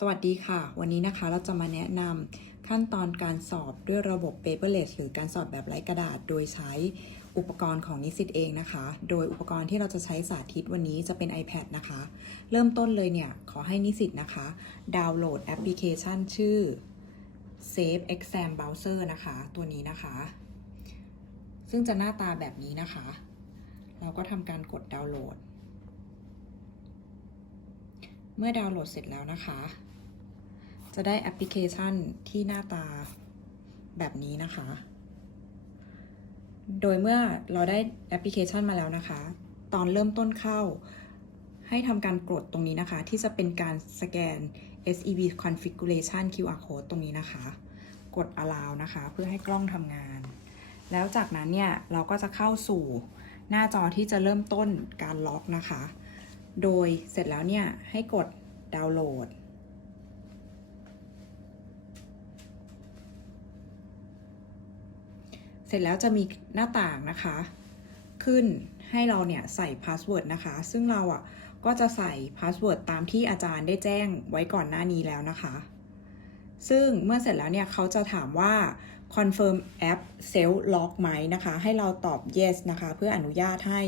สวัสดีค่ะ วันนี้นะคะเราจะมาแนะนำขั้นตอนการสอบด้วยระบบ paperless หรือการสอบแบบไร้กระดาษ โดยใช้อุปกรณ์ของนิสิตเองนะคะ โดยอุปกรณ์ที่เราจะใช้สาธิตวันนี้จะเป็น iPad นะคะ เริ่มต้นเลยเนี่ย ขอให้นิสิตนะคะ ดาวน์โหลดแอปพลิเคชันชื่อ Safe Exam Browser นะคะ ตัวนี้นะคะ ซึ่งจะหน้าตาแบบนี้นะคะ เราก็ทำการกดดาวน์โหลด เมื่อดาวน์โหลดเสร็จแล้วนะคะ จะได้แอปพลิเคชันที่หน้าตาแบบนี้นะคะ โดยเมื่อเราได้แอปพลิเคชันมาแล้วนะคะ ตอนเริ่มต้นเข้า ให้ทำการกดตรงนี้นะคะ ที่จะเป็นการสแกน SEV configuration QR code ตรงนี้นะคะ กด allow นะคะ เพื่อให้กล้องทำงาน แล้วจากนั้นเนี่ย เราก็จะเข้าสู่หน้าจอที่จะเริ่มต้นการล็อกนะคะ โดยเสร็จแล้วเนี่ย ให้กดดาวน์โหลด เสร็จแล้วจะมีหน้าต่างนะคะ ขึ้นให้เราเนี่ยใส่พาสเวิร์ดนะคะ ซึ่งเราอะก็จะใส่พาสเวิร์ดตามที่อาจารย์ได้แจ้งไว้ก่อนหน้านี้แล้วนะคะ ซึ่งเมื่อเสร็จแล้วเนี่ยเขาจะถามว่า confirm app self lock ไหมนะคะ ให้เราตอบ yes นะคะ เพื่ออนุญาตให้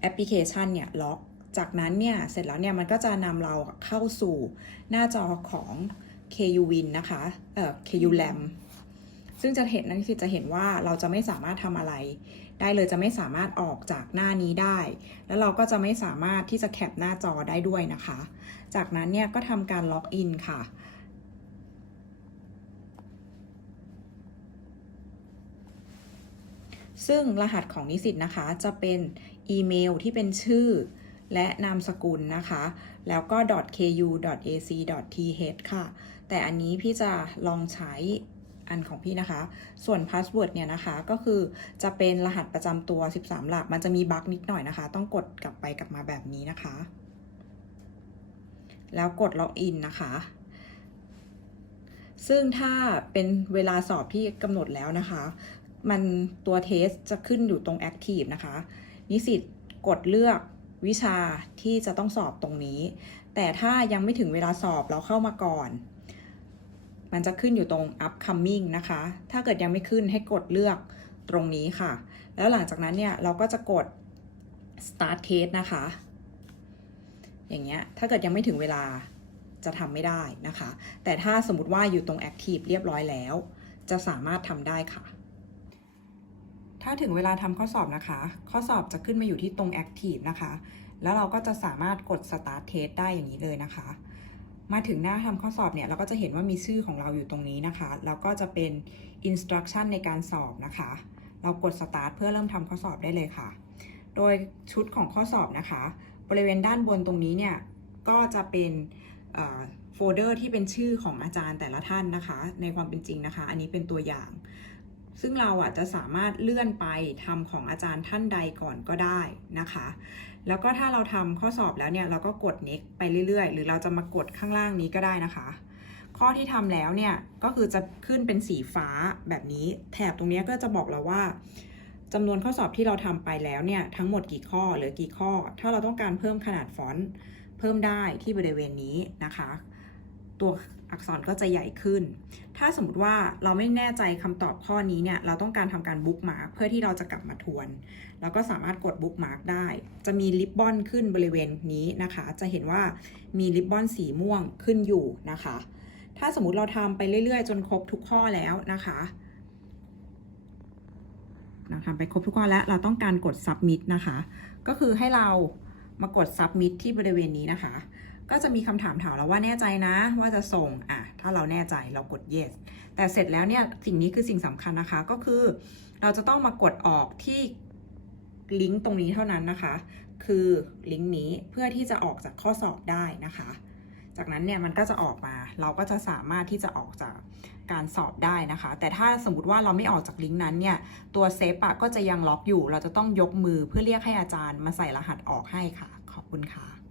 แอปพลิเคชันเนี่ยล็อก จากนั้นเนี่ย เสร็จแล้วเนี่ย มันก็จะนำเราเข้าสู่หน้าจอของ KU Win นะคะ เอ่อ KU Lam ซึ่งจะเห็นนั่นคือจะเห็นว่าเราจะไม่สามารถทำอะไร ได้เลยจะไม่สามารถออกจากหน้านี้ได้ แล้วเราก็จะไม่สามารถที่จะแคปหน้าจอได้ด้วยนะคะ จากนั้นเนี่ยก็ทำการล็อกอินค่ะซึ่งรหัสของนิสิตนะคะจะเป็นอีเมลที่เป็นชื่อ และนามสกุลนะคะ แล้วก็ .ku.ac.th ค่ะ แต่อันนี้พี่จะลองใช้อันของพี่นะคะ ส่วนพาสเวิร์ดเนี่ยนะคะ ก็คือจะเป็นรหัสประจำตัว 13 หลัก มันจะมีบั๊กนิดหน่อยนะคะ ต้องกดกลับไปกลับมาแบบนี้นะคะ แล้วกดล็อกอินนะคะซึ่งถ้าเป็นเวลาสอบที่กำหนดแล้วนะคะ มันตัวเทสจะขึ้นอยู่ตรง Active นะคะ นิสิตกดเลือก วิชาที่จะต้องสอบตรงนี้ แต่ถ้ายังไม่ถึงเวลาสอบเราเข้ามาก่อน มันจะขึ้นอยู่ตรง upcoming นะคะ ถ้าเกิดยังไม่ขึ้นให้กดเลือกตรงนี้ค่ะ แล้วหลังจากนั้นเนี่ยเราก็จะกด start test นะคะ อย่างเงี้ย ถ้าเกิดยังไม่ถึงเวลาจะทำไม่ได้นะคะ แต่ถ้าสมมติว่าอยู่ตรง active เรียบร้อยแล้ว จะสามารถทำได้ค่ะ ถ้าถึงเวลาทำข้อสอบนะคะ ข้อสอบจะขึ้นมาอยู่ที่ตรง active นะคะ แล้วเราก็จะสามารถกด start test ได้อย่างนี้เลยนะคะ มาถึงหน้าทำข้อสอบเนี่ย เราก็จะเห็นว่ามีชื่อของเราอยู่ตรงนี้นะคะ แล้วก็จะเป็น instruction ในการสอบนะคะ เรากด start เพื่อเริ่มทำข้อสอบได้เลยค่ะ โดยชุดของข้อสอบนะคะ บริเวณด้านบนตรงนี้เนี่ย ก็จะเป็นโฟลเดอร์ที่เป็นชื่อของอาจารย์แต่ละท่านนะคะ ในความเป็นจริงนะคะ อันนี้เป็นตัวอย่าง ซึ่งเราอะจะสามารถเลื่อนไปทำของอาจารย์ท่านใดก่อนก็ได้นะคะ แล้วก็ถ้าเราทำข้อสอบแล้วเนี่ยเราก็กด next ไปเรื่อยๆ หรือเราจะมากดข้างล่างนี้ก็ได้นะคะ ข้อที่ทำแล้วเนี่ยก็คือจะขึ้นเป็นสีฟ้าแบบนี้ แถบตรงนี้ก็จะบอกเราว่าจำนวนข้อสอบที่เราทำไปแล้วเนี่ยทั้งหมดกี่ข้อหรือกี่ข้อ ถ้าเราต้องการเพิ่มขนาดฟอนต์เพิ่มได้ที่บริเวณนี้นะคะ ตัวอักษรก็จะใหญ่ขึ้น ถ้าสมมติว่าเราไม่แน่ใจคำตอบข้อนี้เนี่ย เราต้องการทำการบุ๊กมาร์กเพื่อที่เราจะกลับมาทวน แล้วก็สามารถกดบุ๊กมาร์กได้ จะมีริบบอนขึ้นบริเวณนี้นะคะ จะเห็นว่ามีริบบอนสีม่วงขึ้นอยู่นะคะ ถ้าสมมติเราทำไปเรื่อยๆ จนครบทุกข้อแล้วนะคะเราทำไปครบทุกข้อแล้วเราต้องการกด submit นะคะ ก็คือให้เรามากด submit ที่บริเวณนี้นะคะ ก็จะมีคำถามถามเราว่าแน่ใจนะ ว่าจะส่งอะถ้าเราแน่ใจเรากด yes แต่เสร็จแล้วเนี่ยสิ่งนี้คือสิ่งสำคัญนะคะก็คือ เราจะต้องมากดออกที่ลิงก์ตรงนี้เท่านั้นนะคะ คือลิงก์นี้เพื่อที่จะออกจากข้อสอบได้นะคะ จากนั้นเนี่ยมันก็จะออกมา เราก็จะสามารถที่จะออกจากการสอบได้นะคะ แต่ถ้าสมมติว่าเราไม่ออกจากลิงก์นั้นเนี่ย ตัวเซฟอะก็จะยังล็อกอยู่ เราจะต้องยกมือเพื่อเรียกให้อาจารย์มาใส่รหัสออกให้ค่ะ ขอบคุณค่ะ